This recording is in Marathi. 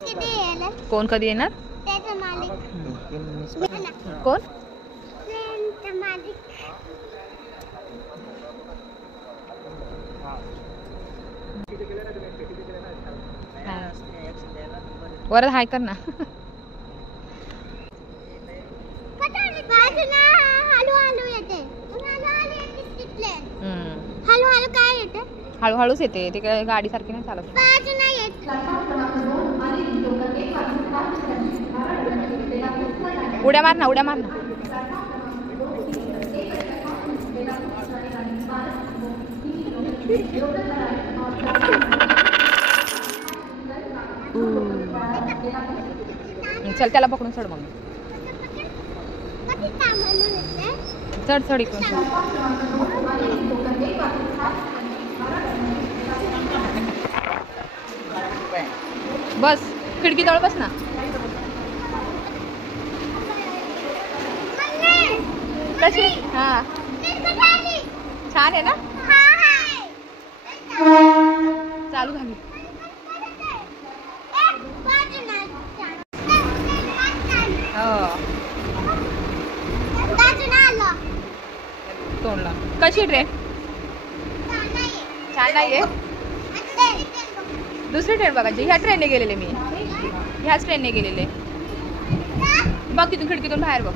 कोण कधी येणार? त्याचा मालिक कोण? ट्रेनचा मालिक. वरद हाय कर ना. हळूहळू काय येते? हळूहळूच येते ते, काय गाडी सारखी नाही चालत. उड्या मार ना, उड्या मार ना. चल त्याला पकडून चढ मग. चढ चढ इकडून. बस खिडकी जवळ बस ना. कशी? हा छान आहे ना. चालू झाली. तोंडला कशी ट्रेन? छान नाहीये. दुसरी ट्रेन बघायची. ह्या ट्रेनने गेलेले मी. ह्याच ट्रेनने गेलेले. बघ तिथून खिडकीतून बाहेर बघ.